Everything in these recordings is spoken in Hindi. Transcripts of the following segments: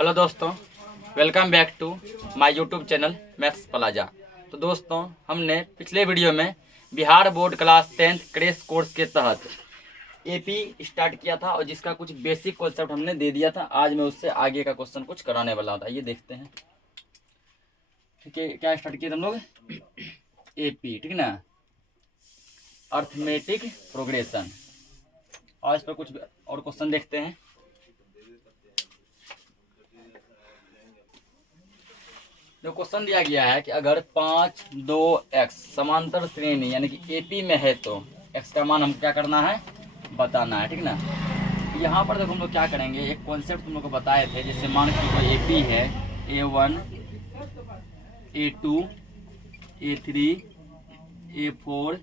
हेलो दोस्तों, welcome back to my YouTube channel maths plaza. तो दोस्तों, हमने पिछले वीडियो में Bihar board class 10th crash course के तहत एपी स्टार्ट किया था और जिसका कुछ बेसिक कॉन्सेप्ट हमने दे दिया था। आज मैं उससे आगे का क्वेश्चन कुछ कराने वाला था, ये देखते हैं। ठीक है, क्या स्टार्ट किया था हम लोग? एपी, ठीक है ना, अर्थमेटिक प्रोग्रेशन। आज पर कुछ और क्वेश्चन देखते हैं। जो क्वेश्चन दिया गया है कि अगर 5, 2, x समांतर श्रेणी यानी कि एपी में है तो x का मान हम क्या करना है, बताना है। ठीक ना, यहाँ पर देखो हम लोग क्या करेंगे, एक कॉन्सेप्ट तुम लोग को बताए थे। जैसे मान कि कोई एपी है, A1, A2, A3, A4,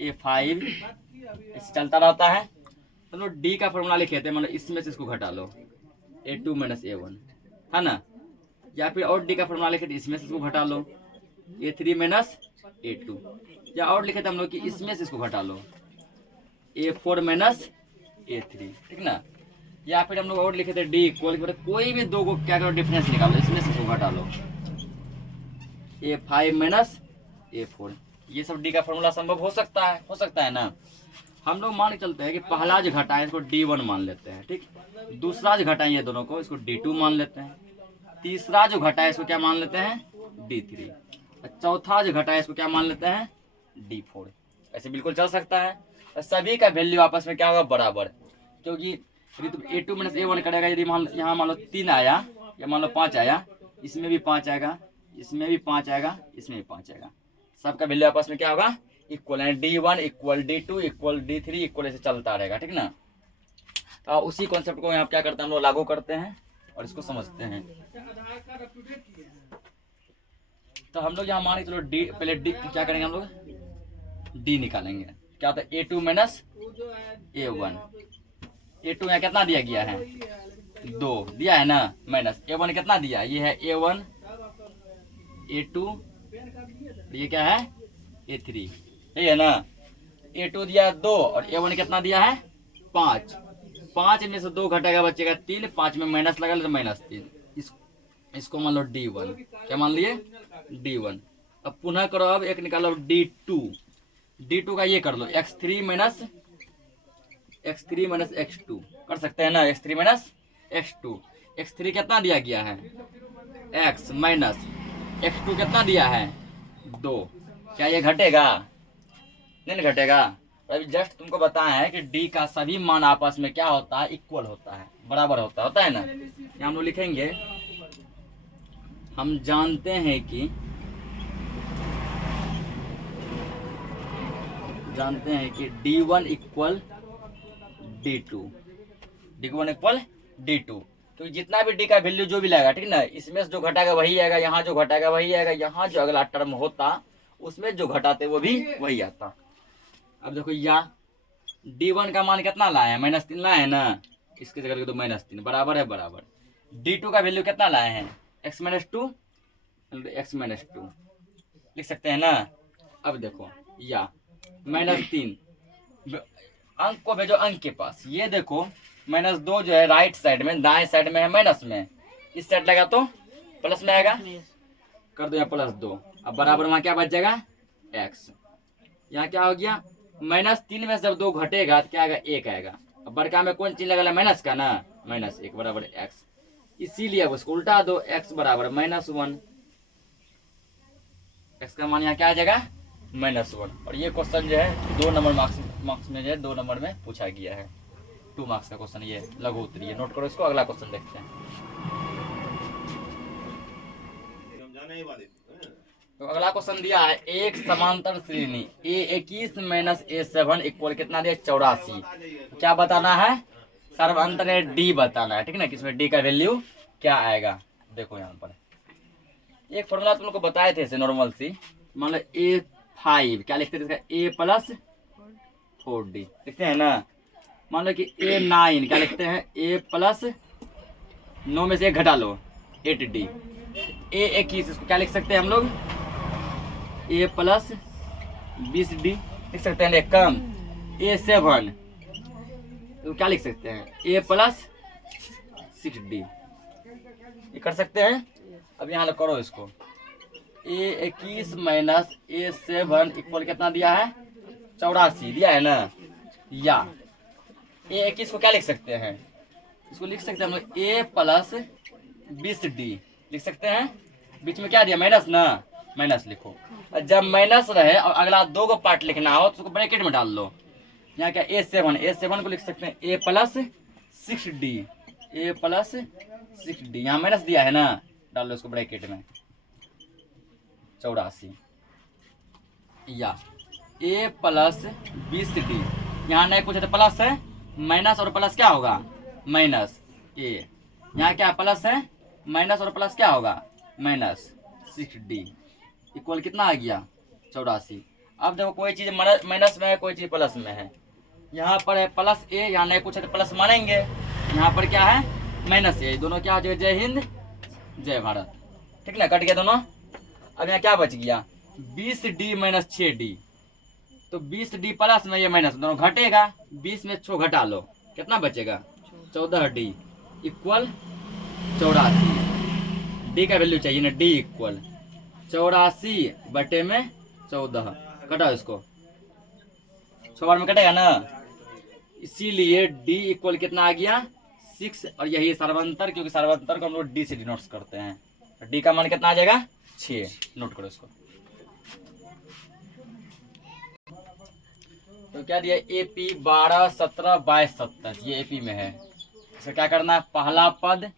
A5 ऐसे चलता रहता है। तो लोग डी का फॉर्मूला लिखे थे, मतलब इसमें से इसको घटा लो, A2 - A1 है ना, या फिर और डी का फॉर्मूला लिखे थे, इसमें से इसको घटा लो, A3 - A2, या और लिखे थे हम लोग कि इसमें से इसको घटा लो, A4 - A3। ठीक ना, या फिर हम लोग और लिखे थे डी इक्वल, कोई भी दो को क्या करो डिफरेंस निकालो, इसमें से इसको घटा लो, A5 - A4। ये सब डी का फॉर्मूला संभव हो सकता है ना। हम लोग मान के चलते हैं कि पहला जो घटा है इसको D1 मान लेते हैं, ठीक। दूसरा जो घटा है ये दोनों को, इसको D2 मान लेते हैं। तीसरा जो घटा है इसको क्या मान लेते हैं, D3। और चौथा जो घटा है इसको क्या मान लेते हैं, D4। ऐसे बिल्कुल चल सकता है। और सभी का वैल्यू आपस में क्या होगा, बराबर, क्योंकि यदि तुम A2 - A1 करेगा, यदि यहाँ मान लो 3 आया या मान लो 5 आया, इसमें भी 5 आएगा, इसमें भी 5 आएगा, इसमें भी 5 आएगा, सबका वैल्यू आपस में क्या होगा, इक्वल है। D1 equal D2 equal D3 equal ऐसे चलता रहेगा। ठीक ना, तो उसी कॉन्सेप्ट को यहाँ क्या करते हैं हम लोग, लागू करते हैं और इसको समझते हैं। तो हम लोग यहाँ मान के चलो डी, पहले डी क्या करेंगे हम लोग, डी निकालेंगे। क्या होता है, A2 - A1। A2 यहाँ कितना दिया गया है, 2 दिया है ना, माइनस A1 कितना दिया, ये है A1, A2, ये क्या है, A3, यही है ना। A2 दिया 2 और A1 कितना दिया है, 5। 5 में से 2 घटेगा, बचेगा 3, 5 में माइनस लगा तो -3। इसको मान लो D1, क्या मान लिए, D1। अब पुनः करो, अब एक निकालो D2। D2 का ये कर लो, x3 - x2 कर सकते हैं ना, x3 - x2। x3 कितना दिया गया है, x माइनस x2 कितना दिया है, 2। क्या ये घटेगा, नहीं घटेगा। अभी जस्ट तुमको बताया है कि डी का सभी मान आपस में क्या होता है, इक्वल होता है, बराबर होता है ना। यहाँ हम लोग लिखेंगे, हम जानते हैं कि D1 equal D2, D1 equal D2। तो जितना भी डी का वैल्यू जो भी लगेगा, ठीक ना, इसमें से जो घटाएगा वही आएगा, यहाँ जो घटाएगा वही आएगा, यहाँ जो अगला टर्म होता उसमें जो घटाते वो भी वही आता। अब देखो, या D1 का मान कितना लाए हैं, -3 लाए हैं ना, इसके जगह तो -3 बराबर है बराबर। D2 का वैल्यू कितना लाए हैं, x - 2 लिख सकते हैं ना। अब देखो, या -3 अंक को भेजो अंक के पास, ये देखो -2 जो है राइट साइड में, दाएं साइड में है माइनस में, इस साइड लगा तो प्लस में आएगा, कर दो यहाँ +2। अब बराबर वहां क्या बच जाएगा, x। यहाँ क्या हो गया, -3 में जब 2 घटेगा तो क्या आएगा, 1 आएगा। अब बड़का में कौन चीज लगा, माइनस का ना, -1 बराबर x। इसीलिए अब उसको उल्टा दो, x बराबर -1। x का मान यहाँ क्या आ जाएगा, -1। और ये क्वेश्चन जो है 2 नंबर मार्क्स में जो है 2 नंबर में पूछा गया है, 2 मार्क्स का क्वेश्चन। ये लघु उत्तरीय है, नोट करो इसको। अगला क्वेश्चन देखते हैं। तो अगला क्वेश्चन दिया है, एक समांतर श्रेणी A21 - A7 इक्वल कितना दिया, 84। क्या बताना है, सर्वांतर है डी बताना है, ठीक ना, किसमें डी का वैल्यू क्या आएगा। देखो यहाँ पर एक फॉर्मूला तुम लोग को बताए थे, इसे नॉर्मल सी, मान लो A5 क्या लिखते थे, इसका A + 4D लिखते हैं ना। मान लो कि A9 क्या लिखते हैं, A+9 में से 1 घटा लो, 8D। A21 इसको क्या लिख सकते हैं हम लोग, A+20D लिख सकते हैं, कम। A7 तो क्या लिख सकते हैं, A+6D। ये कर सकते हैं। अब यहाँ करो इसको, A21 माइनस A7 इक्वल कितना दिया है 84 दिया है ना। या A21 को क्या लिख सकते हैं, इसको लिख सकते हैं हम लोग A प्लस 20D लिख सकते हैं। बीच में क्या दिया माइनस ना, माइनस लिखो। और जब माइनस रहे और अगला दो को पार्ट लिखना हो तो उसको ब्रैकेट में डाल लो। यहाँ क्या A7 को लिख सकते हैं A plus 6D, A plus 6D, यहाँ माइनस दिया है ना, डाल लो इसको ब्रैकेट में 84। या A प्लस 20D, यहाँ नहीं कुछ है तो प्लस है, माइनस और प्लस क्या होगा माइनस A, यहाँ क्या प्लस है माइनस और प्लस क्या होगा माइनस 6D इक्वल कितना आ गया 84। अब देखो कोई चीज़ माइनस में है कोई चीज़ प्लस में है, यहाँ पर है प्लस A, यहाँ नहीं कुछ है तो प्लस मानेंगे, यहाँ पर क्या है माइनस A, दोनों क्या हो जाएगा जय हिंद जय भारत, ठीक ना, कट गया दोनों। अब यहाँ क्या बच गया 20D माइनस 6D, तो 20D प्लस में ये माइनस दोनों घटेगा, 20 में 6 घटा लो कितना बचेगा 14D इक्वल 84। D का वैल्यू चाहिए ना, D इक्वल 84 बटे में 14, कटाओ इसको 6 बार में कटेगा ना, इसीलिए D इक्वल कितना आ गया 6। और यही सर्वांतर, क्योंकि सर्वांतर को हम लोग D से डिनोट करते हैं, D का मान कितना आ जाएगा 6, नोट करो इसको। तो क्या दिया AP 12 17 22 27, ये AP में है। इसका क्या करना है पहला पद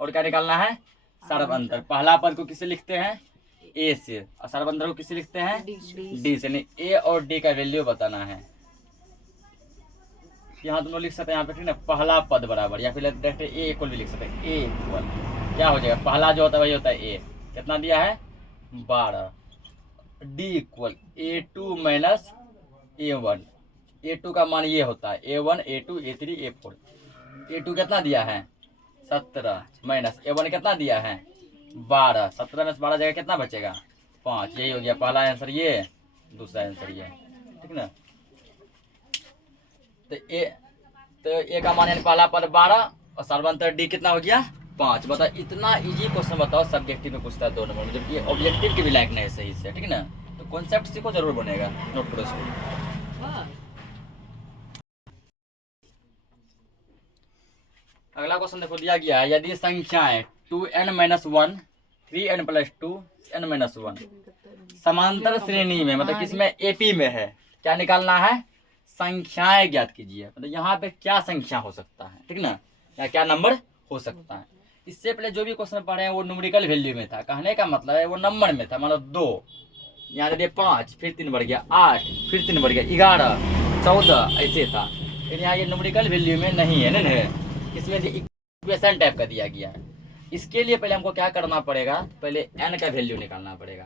और क्या निकालना है सर्वांतर। पहला पद को किसे लिखते हैं A से, और सर्वांतर को किसे लिखते हैं D से, नहीं A और D का वैल्यू बताना है। यहाँ तुम लोग लिख सकते हैं यहाँ पे ठीक ना, पहला पद बराबर, या फिर डायरेक्ट A इक्वल भी लिख सकते हैं। A इक्वल क्या हो जाएगा, पहला जो होता है वही होता है A, कितना दिया है 12। D equal A2 minus A1, A2 का मान ये होता है A1 A2 A3 A4। A2 कितना दिया है 17 माइनस A1 कितना दिया है 12, 17 में से 12 जगह कितना बचेगा 5, यही हो गया पहला आंसर ये, दूसरा आंसर ये, ठीक ना। तो A का मान यानी पहला पद 12 और सर्वांतर D कितना हो गया 5। बताओ इतना इजी क्वेश्चन बताओ सब्जेक्टिव में पूछता है 2 नंबर में, जबकि ये ऑब्जेक्टिव के भी लायक नहीं है सही से, ठीक ना। तो कॉन्सेप्ट सीखो जरूर बनेगा, नोट करो इसको। अगला क्वेश्चन देखो दिया गया है, यदि संख्याएं 2n minus 1 3n plus 2 n minus 1 समांतर श्रेणी में, मतलब किसमें AP में है, क्या निकालना है संख्याएं ज्ञात कीजिए। मतलब यहाँ पे क्या संख्या हो सकता है, ठीक ना, या क्या नंबर हो सकता है। इससे पहले जो भी क्वेश्चन पढ़े हैं वो न्यूमेरिकल वैल्यू में था, कहने का मतलब है वो नंबर में था। मतलब 2 यहाँ दे 5 फिर 3 बढ़ गया 8 फिर 3 बढ़ गया 11 14 ऐसे था, लेकिन यहाँ ये न्यूमेरिकल वैल्यू में नहीं है ना, इसमें इक्वेशन टाइप का दिया गया है। इसके लिए पहले हमको क्या करना पड़ेगा, पहले n का वैल्यू निकालना पड़ेगा।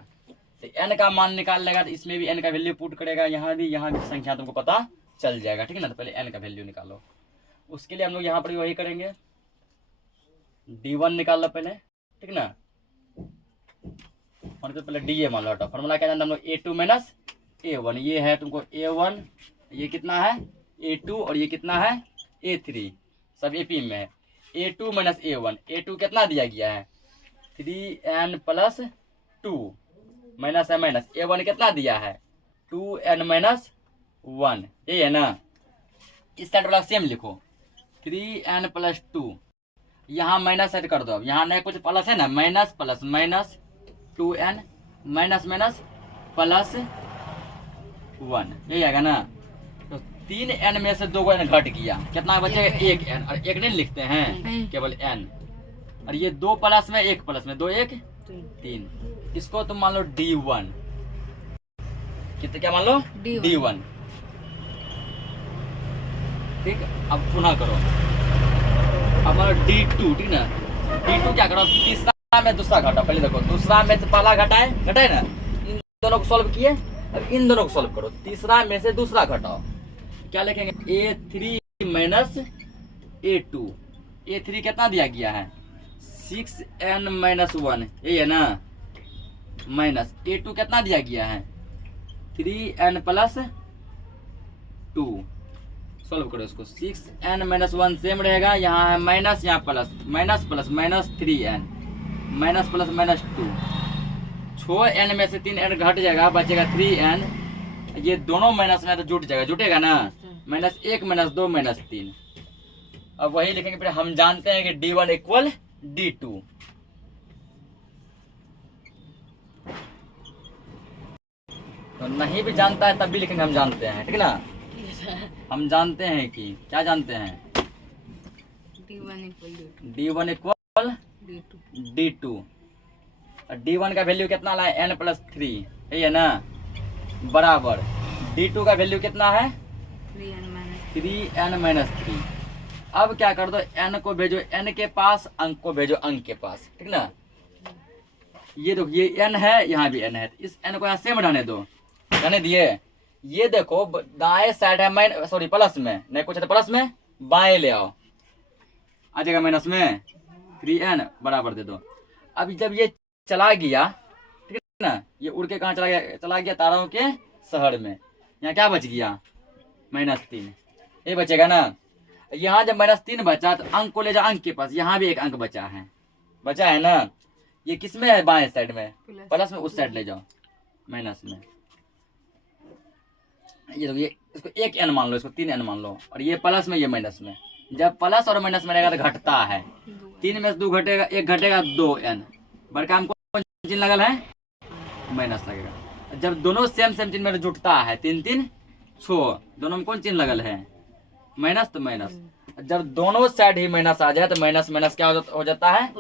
तो n का मान निकाल लेगा तो इसमें भी n का वैल्यू पुट करेगा, यहाँ भी संख्या तुमको पता चल जाएगा, ठीक है ना। तो पहले n का वैल्यू निकालो, उसके लिए हम लोग यहाँ पर वही करेंगे, D1 निकाल लो पहले, ठीक ना। और तो पहले DA मान लो, फॉर्मूला क्या जानते हम लोग A2 माइनस A1, ये है तुमको A1, ये कितना है A2 और ये कितना है A3, सब AP में है। A2 माइनस A1, A2 कितना दिया गया है 3n प्लस 2 माइनस है माइनस, A1 कितना दिया है 2n माइनस 1, यही है ना। इस साइड वाला सेम लिखो 3n प्लस 2, यहाँ माइनस सेट कर दो। अब यहाँ नहीं कुछ प्लस है ना, minus plus minus 2n minus minus plus 1, यही आएगा ना। तो 3n में से 2 को n घट गया, कितना बचेगा 1n, और 1 नहीं लिखते हैं केवल n, और ये 2 प्लस में 1 प्लस में 2 1 3, इसको तुम मान लो D1, कितने क्या मान लो D1, ठीक। अब पुनः करो, अब मान लो D2, ठीक ना। D2 क्या करो, तीसरा में दूसरा घटा, पहले देखो दूसरा में से पहला घटाए ना, इन दोनों को सॉल्व किए, अब इन दोनों को सॉल्व करो, तीसरा में से दूसरा घटाओ, क्या लिखेंगे A3 माइनस A2, A3 कितना दिया गया है 6n माइनस 1, यही है ना, माइनस A2 कितना दिया गया है 3n प्लस 2, सॉल्व करो इसको। 6n-1 सेम रहेगा, यहाँ है माइनस, यहाँ plus, minus plus minus 3n, minus plus minus 2, 6n में से 3n घट जाएगा, बचेगा 3n। ये दोनों माइनस में तो जुट जाएगा, जुटेगा ना, -1 -2 -3। अब वही लिखेंगे, फिर हम जानते हैं कि D1 इक्वल D2। तो नहीं भी जानता है तब भी लिखेंगे हम जानते हैं, ठीक है ना। हम जानते हैं कि क्या जानते हैं, D1 इक्वल D2। D1 का वैल्यू कितना लाए, n+3, यही है ना, बराबर D2 का वैल्यू कितना है, 3n-3। अब क्या कर दो, n को भेजो n के पास, अंक को भेजो अंक के पास, ठीक ना। ये देखो ये n है, यहाँ भी n है, इस n को यहाँ सेम रहने दो, रहने दिए। ये देखो दाएं साइड है सॉरी प्लस में, नहीं कुछ है तो प्लस में बाएं ले आओ, आ जाएगा माइनस में, 3n बराबर दे दो। अब जब ये चला गया, ठीक है ना, ये उड़ के कहाँ चला गया ताराओं के शहर में। यहाँ क्या बच गया, -3, ये बचेगा ना। यहाँ जब -3 बचा तो अंक को ले जाओ अंक के पास, यहाँ भी एक अंक बचा है ना। ये किस में है, बाएं साइड में, प्लस में, उस साइड ले जाओ माइनस में। ये देखो, ये इसको 1n मान लो, इसको 3n मान लो, और ये प्लस में, ये माइनस में। जब प्लस और माइनस में रहेगा तो घटता है, 3 में से 2 घटेगा, 1 घटेगा, 2n। बड़का में कौन चिन्ह लगल है, माइनस लगेगा। जब दोनों सेम चिन्ह में जुटता है, 3 3 6, दोनों में कौन चिन्ह लगल है, माइनस, तो माइनस। जब दोनों साइड ही माइनस आ जाए तो माइनस माइनस क्या हो जाता है,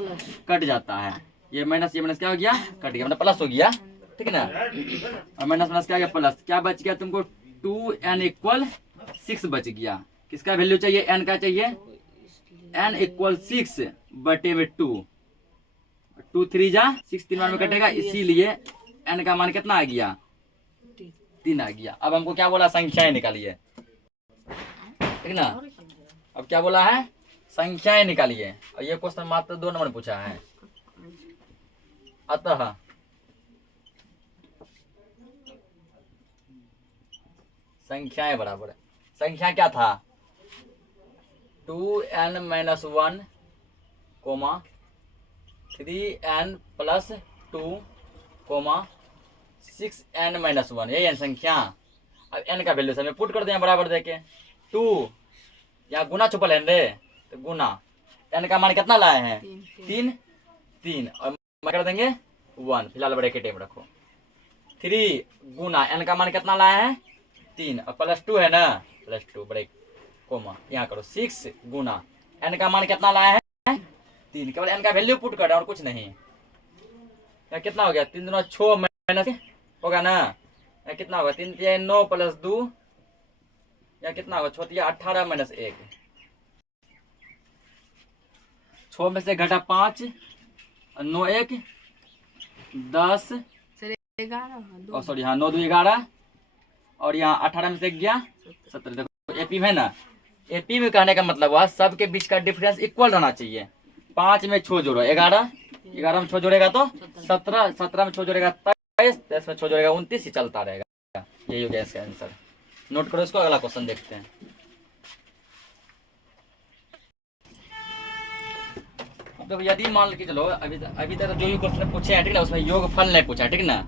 कट जाता है। ये माइनस क्या हो गया, कट गया, मतलब प्लस हो गया, ठीक है ना। और माइनस माइनस क्या हो गया, प्लस। क्या बच गया तुमको, 2n इक्वल 6 बच गया। किसका वैल्यू चाहिए, n का चाहिए, n इक्वल 6 बटे में 2, 2 3 जा 6, 3 बार में कटेगा, इसीलिए n का मान कितना आ गया, 3 आ गया। अब हमको क्या बोला, संख्याएं निकालिए, ठीक ना। अब क्या बोला है, संख्याएं निकालिए, और ये क्वेश्चन मात्र 2 नंबर पूछा है। अतः संख्याएं बराबर है, संख्या क्या था, 2n-1, 3n+2, 6n-1, यही है संख्या। अब n का वैल्यू सब में पुट कर दें बराबर देके, 2 यहाँ गुना छुपल है रे, तो गुना, n का मान कितना लाए हैं, 3, और कर देंगे 1, फिलहाल ब्रैकेट में रखो। 3 गुना n का मान कितना लाए हैं, 3, और +2 है ना, +2 ब्रेक कोमा, यहाँ करो 6 गुना n का मान कितना लाए हैं, 3, केवल n का वैल्यू पुट कर, और कुछ नहीं। यहाँ कितना हो गया, 3 दूना 6 माइनस होगा ना, यहाँ कितना होगा, 3 3 9 + 2, यहाँ कितना होगा, 6 18 - 1, 6 में से घटा 5, 9 1 10, सॉरी हाँ 9 2 11, और यहाँ 18 में से गया 17। देखो एपी में ना, एपी में कहने का मतलब हुआ सबके बीच का डिफरेंस इक्वल रहना चाहिए। 5 में 6 जोड़ो 11, 11 में 6 जोड़ेगा तो 17, 17 में 6 जोड़ेगा 23, 23 में 6 जोड़ेगा 29, ही चलता रहेगा। यही हो गया इसका आंसर। नोट करो इसको, अगला क्वेश्चन देखते हैं। तो यदि मान के चलो अभी तक जो भी क्वेश्चन पूछे हैं, ठीक ना, उसमें योगफल नहीं पूछा, ठीक ना।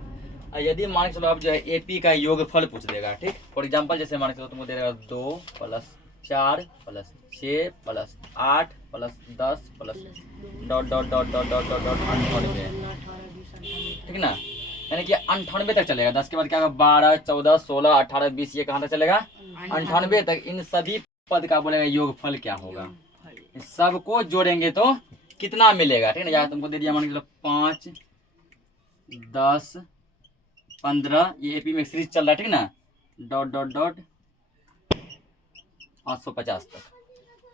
यदि मान के चलो अब जो है एपी का योगफल पूछ देगा, ठीक। फॉर एग्जांपल जैसे मान के चलो तुमको दे देगा 2 + 4 + 6 + 8 + 10 + dot dot dot dot dot dot dot 98, ठीक ना। यानी कि 98 तक चलेगा। 10 के बाद क्या होगा, 12 14 16 18 20, ये कहाँ तक चलेगा, 98 तक। इन सभी पद का बोलेगा योगफल क्या होगा, सबको जोड़ेंगे तो कितना मिलेगा, ठीक है ना। यहाँ तुमको दे दिया मान के चलो 5 10 15, ये एपी में सीरीज चल रहा है, ठीक ना, डॉट डॉट डॉट 550 तक।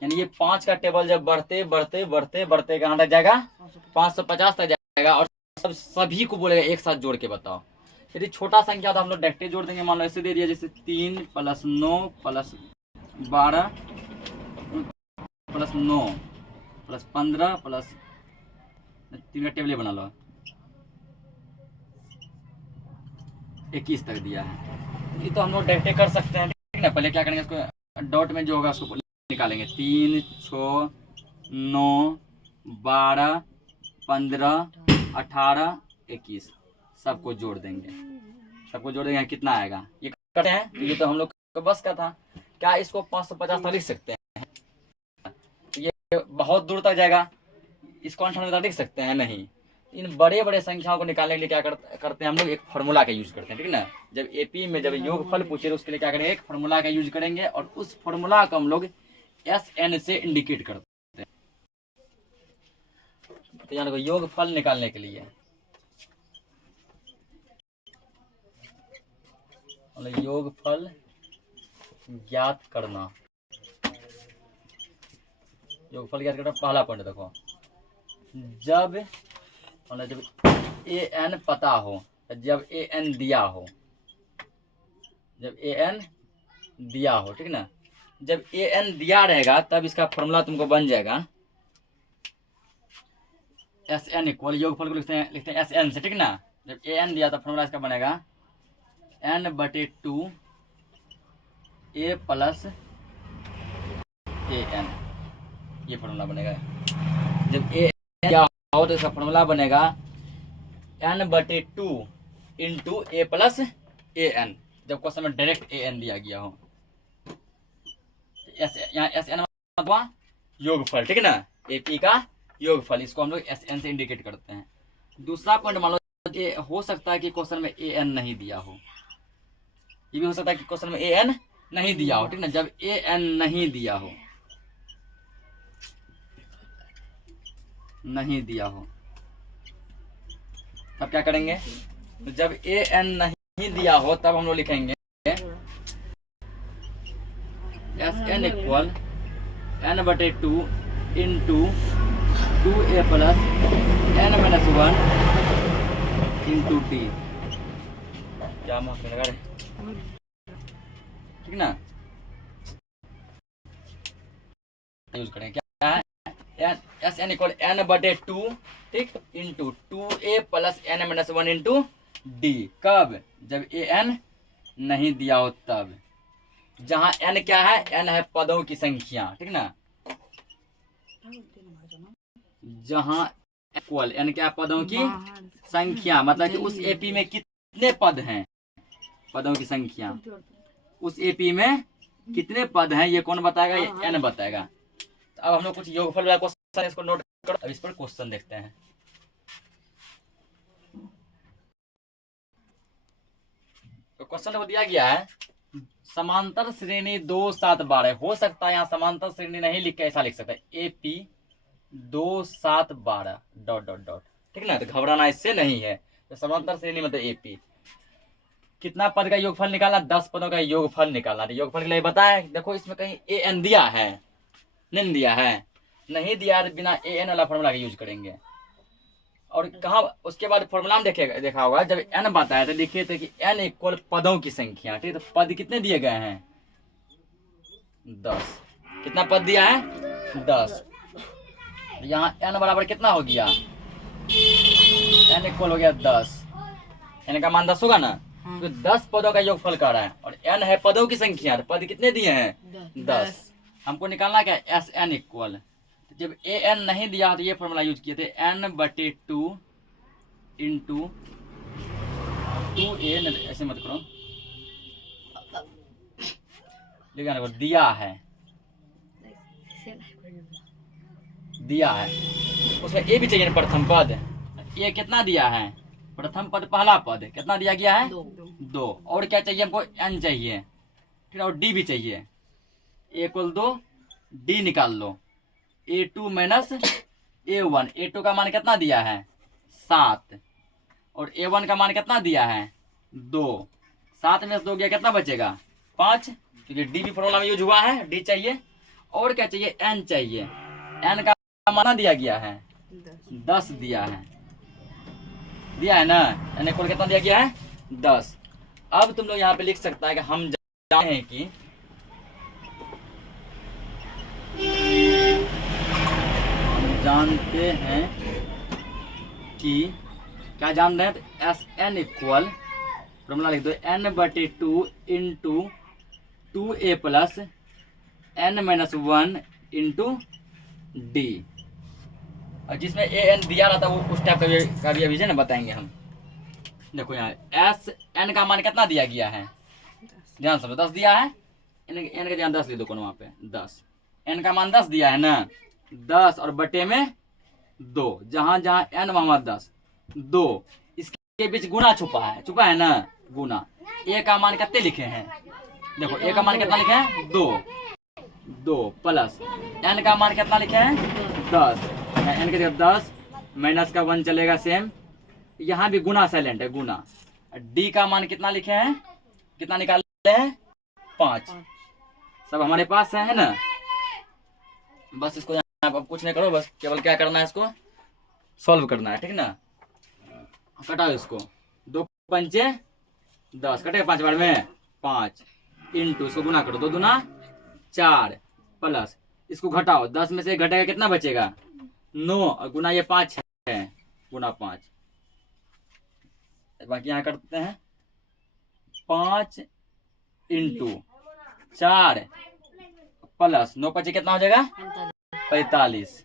यानी ये 5 का टेबल जब बढ़ते बढ़ते बढ़ते बढ़ते कहाँ तक जाएगा, 550 तक जाएगा। और सभी को बोलेगा एक साथ जोड़ के बताओ। यदि छोटा संख्या तो हम लोग डायरेक्ट जोड़ देंगे। मान लो ऐसे दे दिया जैसे 3 + 9 + 12 + 9 + 15 + 3 का टेबल बना लो, 21 तक दिया है। ये तो हम लोग डायरेक्ट कर सकते हैं, ठीक है ना। पहले क्या करेंगे, इसको डॉट में जो होगा उसको निकालेंगे। 3 6 9 12 15 18 21 सबको जोड़ देंगे। सबको जोड़ देंगे, कितना आएगा ये करते हैं। ये तो हम लोग को बस का था। क्या इसको 550 तक लिख सकते हैं? ये बहुत दूर तक जाएगा। इसको 98 तक लिख सकते हैं? नहीं। इन बड़े बड़े संख्याओं को निकालने के लिए क्या करते हैं हम लोग? एक फार्मूला का यूज करते हैं, ठीक है ना। जब एपी में जब योगफल पूछे तो उसके लिए क्या करेंगे? एक फार्मूला का यूज करेंगे और उस फार्मूला को हम लोग SN से इंडिकेट करते हैं। तो यहाँ योगफल निकालने के लिए योगफल ज्ञात करना। योगफल ज्ञात करना पहला पॉइंट देखो, जब AN पता हो, जब AN दिया हो, जब AN दिया हो, ठीक ना। जब AN दिया रहेगा तब इसका फॉर्मूला तुमको बन जाएगा SN इक्वल, योगफल को लिखते हैं SN से, ठीक ना। जब AN दिया तो फॉर्मूला इसका बनेगा N/2 A + AN, ये फॉर्मूला बनेगा। जब AN दिया हो तो इसका फॉर्मूला बनेगा N/2 × A + AN, जब क्वेश्चन में डायरेक्ट AN दिया गया हो। यहाँ SN मतलब योगफल, ठीक है ना, AP का योगफल, इसको हम लोग SN से इंडिकेट करते हैं। दूसरा पॉइंट मान लो कि हो सकता है कि क्वेश्चन में AN नहीं दिया हो। ये भी हो सकता है कि क्वेश्चन में AN नहीं दिया हो, ठीक ना। जब AN नहीं दिया हो, नहीं दिया हो तब क्या करेंगे? तो जब AN नहीं दिया हो तब हम लोग लिखेंगे SN equal N/2 × 2A + N-1 × D। क्या मार्क्स लगा रहे, ठीक ना। यूज करें क्या है? SN इक्वल N/2, ठीक, × 2A + N-1 × D। कब? जब AN नहीं दिया हो तब। जहां N क्या है? N है पदों की संख्या, ठीक ना। जहां इक्वल N क्या है? पदों की संख्या, मतलब कि उस AP में कितने पद हैं, पदों की संख्या। उस AP में कितने पद हैं ये कौन बताएगा? ये N बताएगा। तो अब हम लोग कुछ योगफल वाला क्वेश्चन, इसको नोट करो। अब इस पर क्वेश्चन देखते हैं। तो क्वेश्चन को दिया गया है समांतर श्रेणी 2 7 12। हो सकता है यहाँ समांतर श्रेणी नहीं लिख के ऐसा लिख सकता है AP 2 7 12 ... ठीक ना। तो घबराना इससे नहीं है। तो समांतर श्रेणी मतलब AP कितना पद का योगफल निकालना? 10 पदों का योगफल निकालना। तो योगफल के लिए बताया, देखो इसमें कहीं AN दिया है? नहीं दिया है। नहीं दिया है तो बिना AN वाला फॉर्मूला का यूज करेंगे। और कहा उसके बाद फॉर्मूला में देखा होगा, जब N बताया तो लिखे थे कि N इक्वल पदों की संख्या, ठीक है। तो पद कितने दिए गए हैं? 10। कितना पद दिया है? 10। यहाँ N बराबर कितना हो गया? N इक्वल हो गया 10। N का मान 10 होगा ना। तो 10 पदों का योगफल कर रहा है और N है पदों की संख्या। तो पद कितने दिए हैं? 10। हमको निकालना क्या? SN इक्वल, जब AN नहीं दिया तो ये फॉर्मूला यूज किए थे N/2 × 2A, ऐसे मत करो, लेकिन दिया है, दिया है उसमें A भी चाहिए ना, प्रथम पद। A कितना दिया है? प्रथम पद पहला पद कितना दिया गया है? 2। और क्या चाहिए हमको? N चाहिए, ठीक है, और D भी चाहिए। A = 2, D निकाल लो। A2 - A1। A2 का मान कितना दिया है? 7। और A1 का मान कितना दिया है? 2। 7 में से 2 गया, कितना बचेगा? 5। क्योंकि D भी फॉर्मूला में यूज हुआ है, D चाहिए। और क्या चाहिए? N चाहिए। N का मान दिया गया है? 10 दिया है, दिया है ना। N इक्वल कितना दिया गया है? 10। अब तुम लोग यहाँ पे लिख सकता है कि हम जानते हैं कि क्या जान रहे हैं? तो SN इक्वल फॉर्मूला लिख दो N/2 × 2A + n-1 into D. और जिसमें ए एन दिया रहता है वो उस टाइप का भी अभी से ना बताएंगे हम। देखो यहाँ एस एन का मान कितना दिया गया है, ध्यान से 10 दिया है, एन का ध्यान 10 ले दो कौन वहाँ पे 10, एन का मान 10 दिया है ना, 10 और बटे में 2, जहां जहां एन वहां 10, 2 इसके बीच गुना छुपा है ना, गुना। ए का मान कितने लिखे हैं, देखो ए का मान कितना लिखे हैं 2 प्लस एन का मान कितना लिखे हैं 10, एन के जगह 10 माइनस का 1 चलेगा सेम, यहाँ भी गुना साइलेंट है गुना। डी का मान कितना लिखे हैं, कितना निकाले हैं 5, सब हमारे पास है ना। बस इसको यहाँ अब कुछ नहीं करो, बस केवल क्या करना है इसको सॉल्व करना है, ठीक ना। कटाओ इसको, 2 पंचे 10 कटेगा 5 बार में 5 इंटू इसको गुना करो, 2 दूना 4 प्लस इसको घटाओ, 10 में से घटेगा कितना बचेगा 9 और गुना ये 5 है, गुना 5। बाकी यहाँ करते हैं 5 इंटू 4 प्लस 9 5 कितना हो जाएगा 45,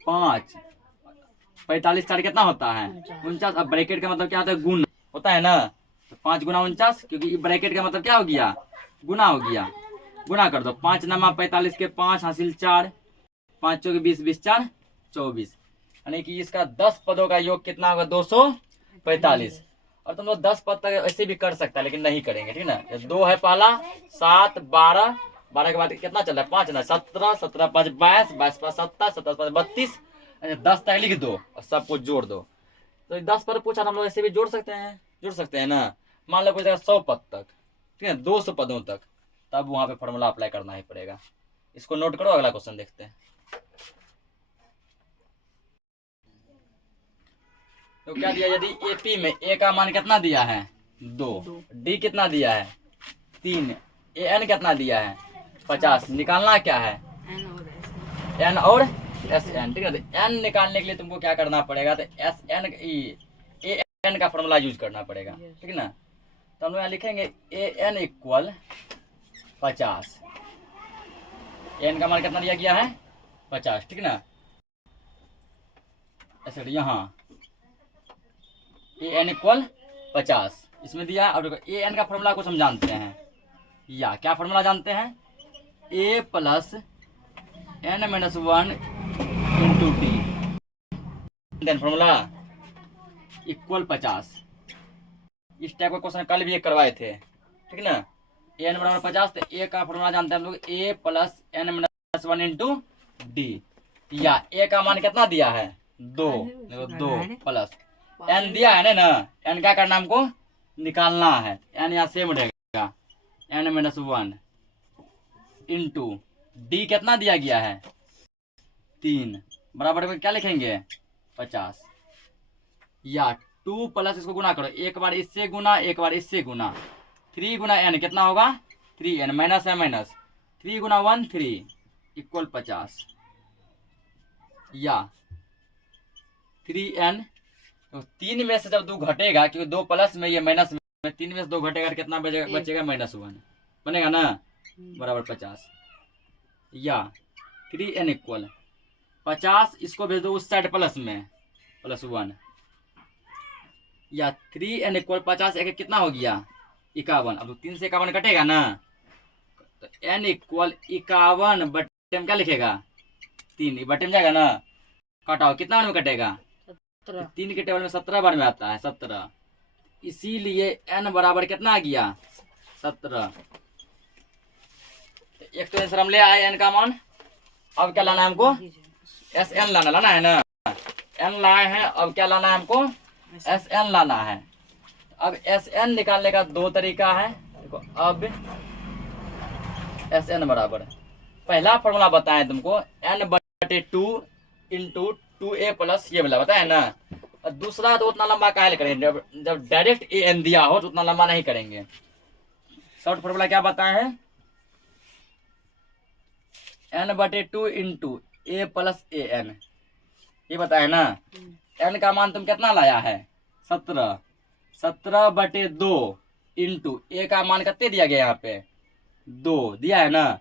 5 45 4 कितना होता है 49। अब ब्रैकेट का मतलब क्या होता है गुण होता है ना, तो 5 गुना 49, क्योंकि ब्रैकेट का मतलब क्या हो गया गुना हो गया, गुना कर दो 5 नमा 45 के 5 हासिल 4, 5 चौके 20 20 4 24, यानी कि इसका 10 पदों का योग कितना होगा 245। और तुम लोग 10 पद तक ऐसे भी कर सकता है लेकिन नहीं करेंगे, ठीक ना। 2 है पहला, 7 12 12 के बाद कितना चल रहा है 5 ना, 17 17 5 22 22 5 27 27 5 32, 10 तक लिख दो और सबको जोड़ दो। तो 10 पद पूछा हम लोग ऐसे भी जोड़ सकते हैं ना। मान लो कोई जगह 100 पद तक, ठीक है 200 पदों तक, तब वहां पे फॉर्मूला अप्लाई करना ही पड़ेगा। इसको नोट करो, अगला क्वेश्चन देखते हैं। तो क्या दिया, यदि एपी में ए का मान कितना दिया है 2, डी कितना दिया है 3, ए एन कितना दिया है 50, निकालना क्या है एन और एस एन, ठीक है। तो एन निकालने के लिए तुमको क्या करना पड़ेगा, तो एस एन ए एन का फॉर्मूला यूज करना पड़ेगा, ठीक ना। तो हम यहाँ लिखेंगे ए एन इक्वल 50, एन का मान कितना दिया गया है 50, ठीक ना। ऐसे यहाँ ए एन इक्वल 50 इसमें दिया है। और ए एन का फॉर्मूला को हम जानते हैं, या क्या फॉर्मूला जानते हैं A plus N minus 1 into D, then formula equal 50। इस टाइप का क्वेश्चन कल भी एक करवाए थे, ठीक ना। ए एन बराबर 50, तो ए का फॉर्मूला जानते हैं हम लोग A plus N minus 1 into D, या ए का मान कितना दिया है 2 प्लस एन दिया है ना, एन क्या करना हमको निकालना है, एन यहाँ सेम रहेगा एन माइनस 1 इंटू डी कितना दिया गया है 3, बराबर में क्या लिखेंगे 50, या 2 प्लस इसको गुना करो, एक बार इससे गुना एक बार इससे गुना, 3 गुना एन कितना होगा 3n, माइनस है माइनस 3 गुना 1 3 इक्वल 50, या 3n। तो 3 में से जब 2 घटेगा, क्योंकि 2 प्लस में ये माइनस में, 3 में से 2 घटेगा कितना बचेगा -1 बनेगा ना, बराबर 50, या 3n इक्वल 50, इसको भेज दो उस साइड प्लस में +1, या 3n इक्वल 50 एक कितना हो गया 51। अब 3 से 51 कटेगा ना, तो n इक्वल 51 बटे में क्या लिखेगा 3, बटे में जाएगा ना, कटाओ कितना बार में कटेगा 3 के टेबल में 17 बार में आता है 17, इसीलिए n बराबर कितना आ गया 17। एक तो आंसर हम ले आए n का मान। अब क्या लाना है हमको एस एन लाना है ना, n लाए हैं, अब क्या लाना है हमको एस एन लाना है। अब एस एन निकालने का 2 तरीका है, देखो। अब एस एन बराबर पहला फॉर्मूला बताएं तुमको n/2 इंटू 2a प्लस ये वाला बताया ना। और दूसरा तो उतना लंबा काहे करेंगे, जब डायरेक्ट ए एन दिया हो तो उतना लंबा नहीं करेंगे। शॉर्ट फॉर्मूला क्या बताया है n/2 into a plus a n, ये बताया ना। n का मान तुम कितना लाया है 17, 17/2 इंटू a का मान कितने दिया गया यहाँ पे 2 दिया है ना।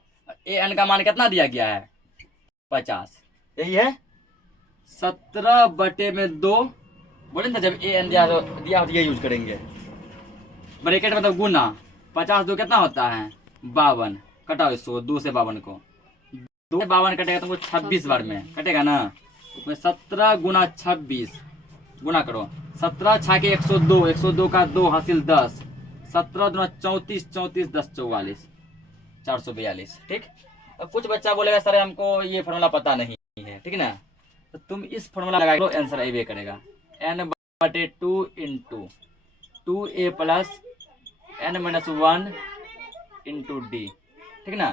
ए एन का मान कितना दिया गया है 50, यही है 17/2। बोले ना जब ए एन दिया हो तो ये यूज करेंगे। ब्रैकेट मतलब गुना, 50 2 कितना होता है 52, कटाओ इसको 2 से 52 को, 2 से 52 कटेगा तुमको 26 बार में कटेगा ना। उसमें 17 गुना 26 गुना करो, 17 छाके 102, 102 का 2 हासिल 10, 17 दूना 34, 34 10 44, 442। ठीक। अब कुछ बच्चा बोलेगा सर हमको ये फॉर्मूला पता नहीं है, ठीक है ना, तो तुम इस फॉर्मूला लगा लो, आंसर ये करेगा n/2 into 2a plus n-1 into D. ठीक ना,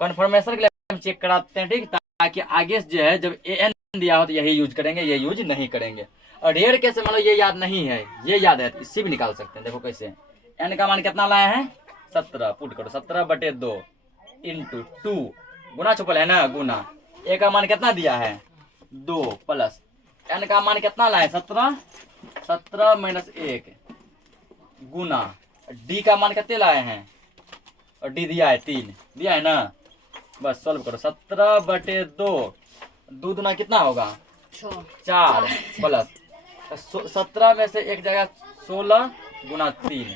कन्फर्मेशन के लिए हम चेक कराते हैं, ठीक, ताकि आगे जो है जब ए एन दिया हो तो यही यूज करेंगे, ये यूज नहीं करेंगे। और रेयर कैसे मान लो ये याद नहीं है, ये याद है तो इससे भी निकाल सकते हैं। देखो कैसे, एन का मान कितना लाया है 17, पुट करो 17/2 इंटू 2 गुना छुपल है ना गुना, ए का मान कितना दिया है 2 प्लस एन का मान कितना लाया है 17, 17 माइनस 1 गुना डी का मान कितने लाए हैं, और डी दिया है 3 दिया है ना। बस सॉल्व करो 17/2, 2 दूना कितना होगा 4 प्लस 17 में से एक जगह 16 गुना 3,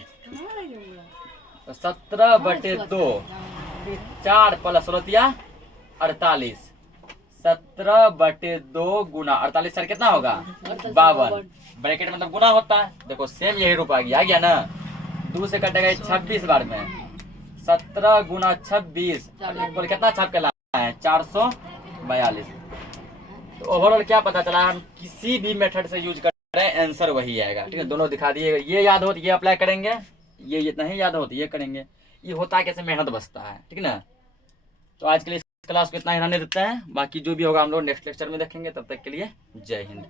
17/2 4 प्लस 16 48, 17/2 गुना 48 सर कितना होगा 52। ब्रैकेट मतलब गुना होता है, देखो सेम यही रूप आ गया ना, 2 से कटेगा 26 बार में, 17 गुना 26 कितना छाप के लाया है 442। तो ओवरऑल क्या पता चला, हम किसी भी मेथड से यूज कर रहे हैं आंसर वही आएगा। ठीक है, दोनों दिखा दिए, ये याद हो तो ये अप्लाई करेंगे, ये नहीं याद हो तो ये करेंगे। ये होता है कैसे, मेहनत बचता है। ठीक ना, तो आज के लिए इस क्लास को इतना ही रहने देते हैं, बाकी जो भी होगा हम लोग नेक्स्ट लेक्चर में देखेंगे। तब तक के लिए जय हिंद।